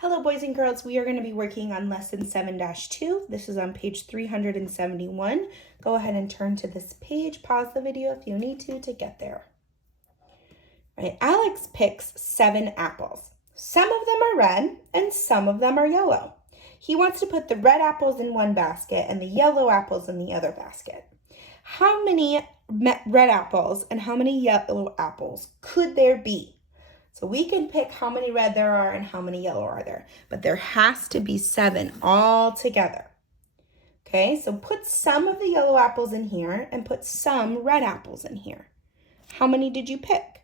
Hello boys and girls, we are going to be working on lesson 7-2. This is on page 371. Go ahead and turn to this page, pause the video if you need to get there. Right, Alex picks 7 apples. Some of them are red and some of them are yellow. He wants to put the red apples in one basket and the yellow apples in the other basket. How many red apples and how many yellow apples could there be? So we can pick how many red there are and how many yellow are there, but there has to be 7 all together. Okay, so put some of the yellow apples in here and put some red apples in here. How many did you pick?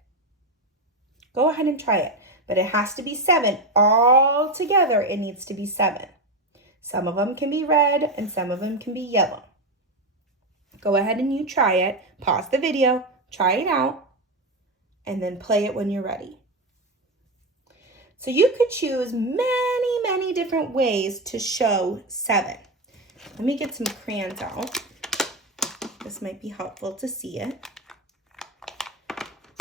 Go ahead and try it, but it has to be 7 all together. It needs to be 7. Some of them can be red and some of them can be yellow. Go ahead and you try it. Pause the video, try it out, and then play it when you're ready. So you could choose many different ways to show 7. Let me get some crayons out. This might be helpful to see it.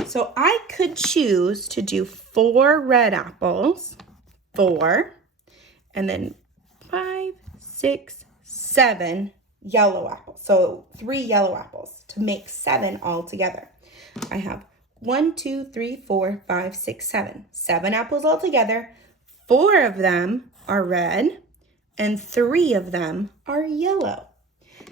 So I could choose to do 4 red apples, 4, and then 5, 6, 7 yellow apples. So 3 yellow apples to make 7 all together. I have 1, 2, 3, 4, 5, 6, 7. 7 apples all together. 4 of them are red and 3 of them are yellow.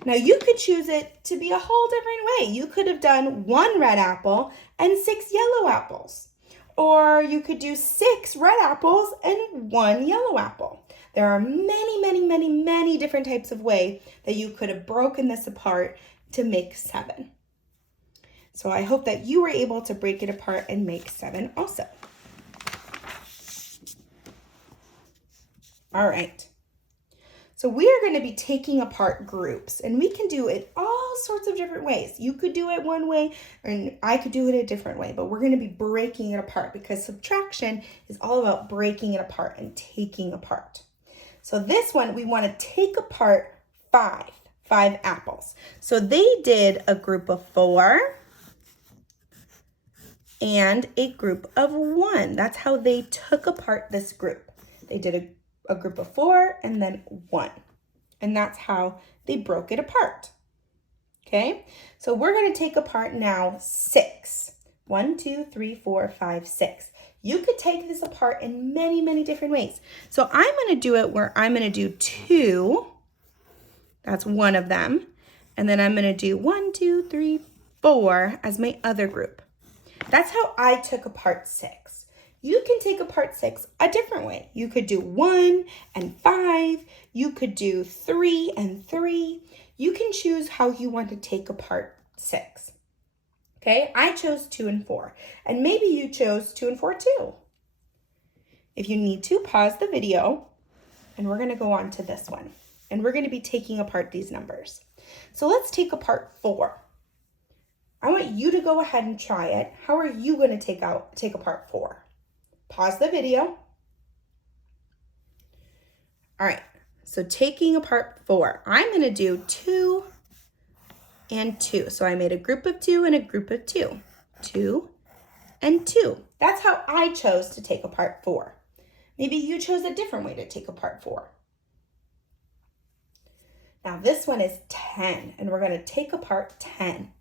Now you could choose it to be a whole different way. You could have done 1 red apple and 6 yellow apples. Or you could do 6 red apples and 1 yellow apple. There are many different types of ways that you could have broken this apart to make 7. So I hope that you were able to break it apart and make 7 also. All right. So we are going to be taking apart groups, and we can do it all sorts of different ways. You could do it one way, and I could do it a different way, but we're going to be breaking it apart because subtraction is all about breaking it apart and taking apart. So this one, we want to take apart 5 apples. So they did a group of 4. And a group of 1. That's how they took apart this group. They did a group of 4 and then 1. And that's how they broke it apart. Okay, so we're going to take apart now 6. 1, 2, 3, 4, 5, 6. You could take this apart in many different ways. So I'm going to do it where I'm going to do 2. That's one of them. And then I'm going to do 1, 2, 3, 4 as my other group. That's how I took apart 6. You can take apart 6 a different way. You could do 1 and 5. You could do 3 and 3. You can choose how you want to take apart 6. Okay, I chose 2 and 4. And maybe you chose 2 and 4 too. If you need to, pause the video. And we're going to go on to this one. And we're going to be taking apart these numbers. So let's take apart 4. I want you to go ahead and try it. How are you going to take apart 4? Pause the video. All right, so taking apart 4. I'm going to do 2 and 2. So I made a group of 2 and a group of 2. 2 and 2. That's how I chose to take apart 4. Maybe you chose a different way to take apart 4. Now this one is 10, and we're going to take apart 10.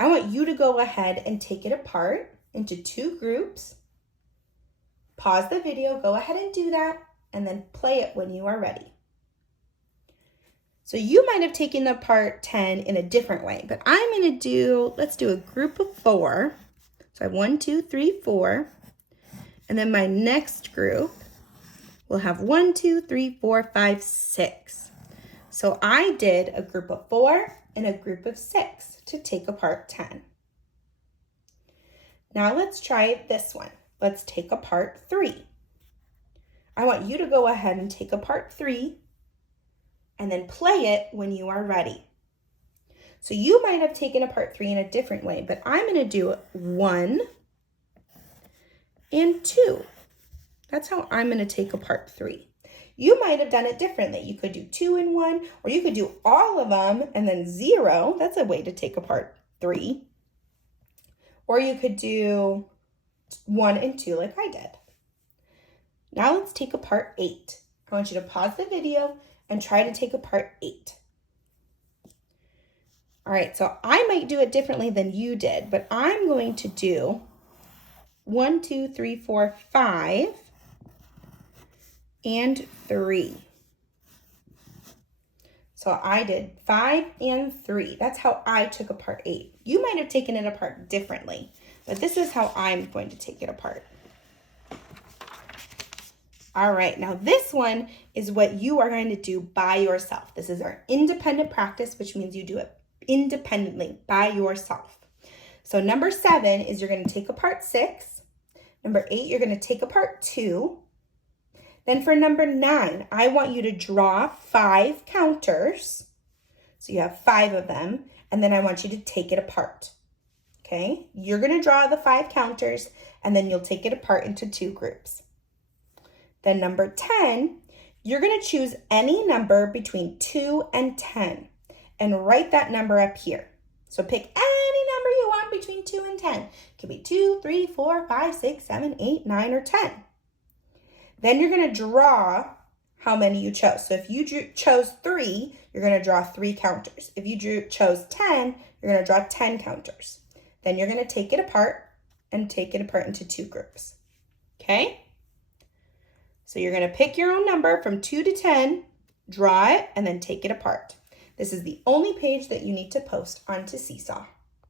I want you to go ahead and take it apart into 2 groups. Pause the video, go ahead and do that, and then play it when you are ready. So you might have taken apart 10 in a different way, but I'm going to do, let's do a group of 4. So I have 1, 2, 3, 4. And then my next group will have 1, 2, 3, 4, 5, 6. So I did a group of 4 and a group of 6 to take apart 10. Now let's try this one. Let's take apart 3. I want you to go ahead and take apart 3 and then play it when you are ready. So you might have taken apart 3 in a different way, but I'm going to do 1 and 2. That's how I'm going to take apart 3. You might have done it differently. You could do 2 and 1, or you could do all of them and then 0. That's a way to take apart 3. Or you could do 1 and 2 like I did. Now let's take apart 8. I want you to pause the video and try to take apart 8. All right, so I might do it differently than you did, but I'm going to do 1, 2, 3, 4, 5, and 3. So I did 5 and 3. That's how I took apart 8. You might have taken it apart differently, but this is how I'm going to take it apart. All right, now this one is what you are going to do by yourself. This is our independent practice, which means you do it independently by yourself. So number 7 is you're going to take apart 6. Number 8, you're going to take apart 2. Then for number 9, I want you to draw 5 counters. So you have 5 of them, and then I want you to take it apart. Okay, you're going to draw the 5 counters, and then you'll take it apart into 2 groups. Then number 10, you're going to choose any number between 2 and 10 and write that number up here. So pick any number you want between 2 and 10. It could be 2, 3, 4, 5, 6, 7, 8, 9, or 10. Then you're going to draw how many you chose. So if you chose 3, you're going to draw 3 counters. If you chose 10, you're going to draw 10 counters. Then you're going to take it apart and take it apart into 2 groups. Okay? So you're going to pick your own number from 2 to 10, draw it, and then take it apart. This is the only page that you need to post onto Seesaw.